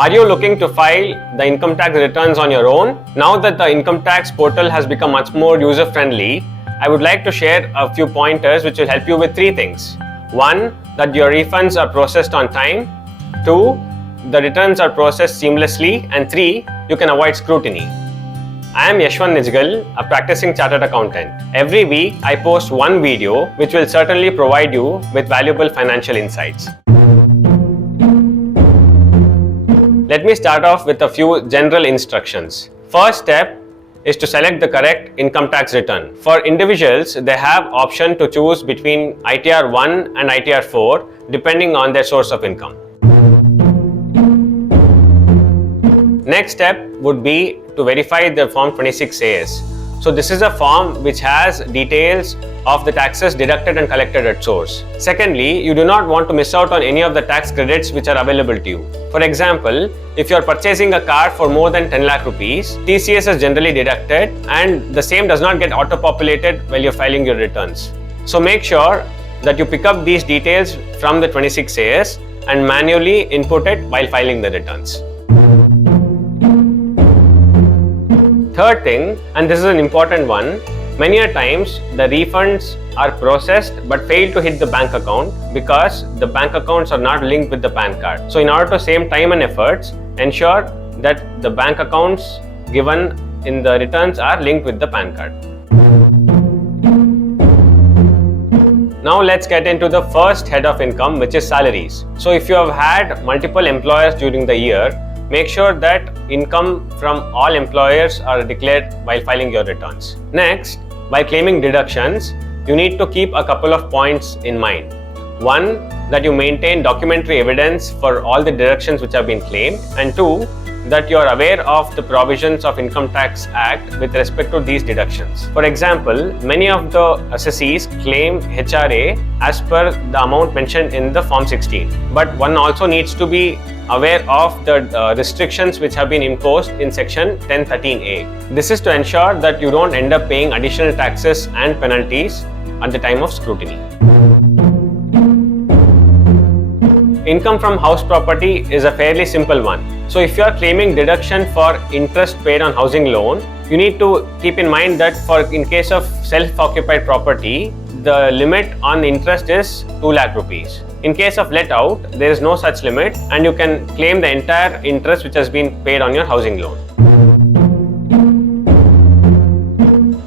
Are you looking to file the income tax returns on your own? Now that the income tax portal has become much more user-friendly, I would like to share a few pointers which will help you with three things. One, that your refunds are processed on time. Two, the returns are processed seamlessly. And three, you can avoid scrutiny. I am Yashwanthnijagal, a practicing chartered accountant. Every week, I post one video which will certainly provide you with valuable financial insights. Let me start off with a few general instructions. First step is to select the correct income tax return. For individuals, they have option to choose between ITR 1 and ITR 4 depending on their source of income. Next step would be to verify the Form 26AS. So this is a form which has details of the taxes deducted and collected at source. Secondly, you do not want to miss out on any of the tax credits which are available to you. For example, if you are purchasing a car for more than 10 lakh rupees, TCS is generally deducted and the same does not get auto-populated while you're filing your returns. So make sure that you pick up these details from the 26AS and manually input it while filing the returns. Third thing, and this is an important one, many a times the refunds are processed but fail to hit the bank account because the bank accounts are not linked with the PAN card. So in order to save time and efforts, ensure that the bank accounts given in the returns are linked with the PAN card. Now let's get into the first head of income, which is salaries. So if you have had multiple employers during the year, make sure that income from all employers are declared while filing your returns. Next, while claiming deductions, you need to keep a couple of points in mind. One, that you maintain documentary evidence for all the deductions which have been claimed. And two, that you are aware of the provisions of Income Tax Act with respect to these deductions. For example, many of the assessees claim HRA as per the amount mentioned in the Form 16. But one also needs to be aware of the restrictions which have been imposed in Section 1013A. This is to ensure that you don't end up paying additional taxes and penalties at the time of scrutiny. Income from house property is a fairly simple one. So if you are claiming deduction for interest paid on housing loan, you need to keep in mind that in case of self-occupied property, the limit on interest is 2 lakh rupees. In case of let out, there is no such limit and you can claim the entire interest which has been paid on your housing loan.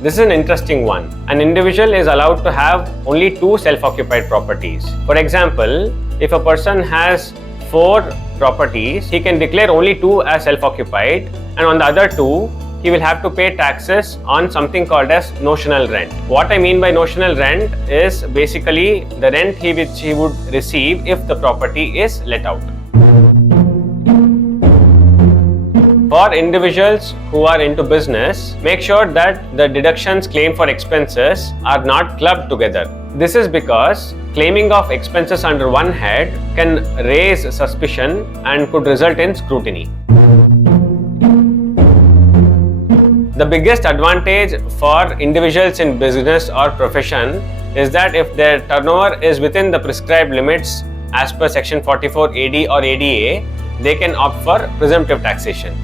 This is an interesting one. An individual is allowed to have only 2 self-occupied properties. For example, if a person has 4 properties, he can declare only 2 as self-occupied, and on the other 2, he will have to pay taxes on something called as notional rent. What I mean by notional rent is basically the rent which he would receive if the property is let out. For individuals who are into business, make sure that the deductions claimed for expenses are not clubbed together. This is because claiming of expenses under one head can raise suspicion and could result in scrutiny. The biggest advantage for individuals in business or profession is that if their turnover is within the prescribed limits as per Section 44 AD or ADA, they can opt for presumptive taxation.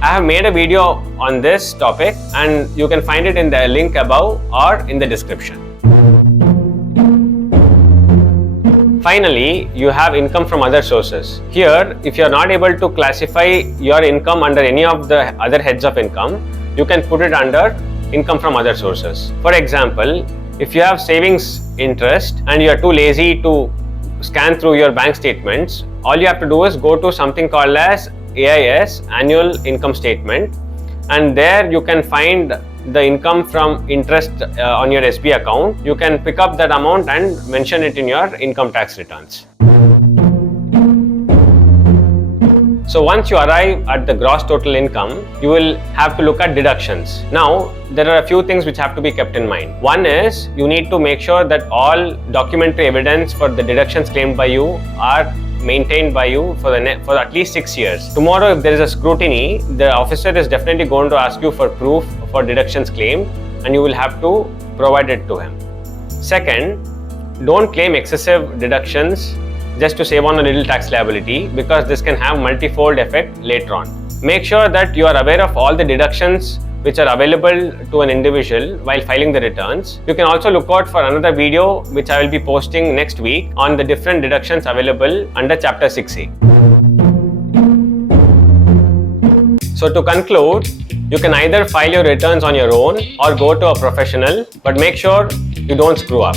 I have made a video on this topic and you can find it in the link above or in the description. Finally, you have income from other sources. Here, if you are not able to classify your income under any of the other heads of income, you can put it under income from other sources. For example, if you have savings interest and you are too lazy to scan through your bank statements, all you have to do is go to something called as AIS, Annual Income Statement, and there you can find the income from interest on your SB account. You can pick up that amount and mention it in your income tax returns. So once you arrive at the gross total income, you will have to look at deductions. Now, there are a few things which have to be kept in mind. One is you need to make sure that all documentary evidence for the deductions claimed by you are maintained by you for at least 6 years. Tomorrow, if there is a scrutiny, the officer is definitely going to ask you for proof for deductions claimed and you will have to provide it to him. Second, don't claim excessive deductions just to save on a little tax liability, because this can have multifold effect later on. Make sure that you are aware of all the deductions which are available to an individual while filing the returns. You can also look out for another video which I will be posting next week on the different deductions available under Chapter 6A. So to conclude, you can either file your returns on your own or go to a professional, but make sure you don't screw up.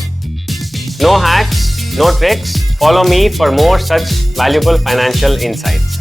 No hacks, no tricks. Follow me for more such valuable financial insights.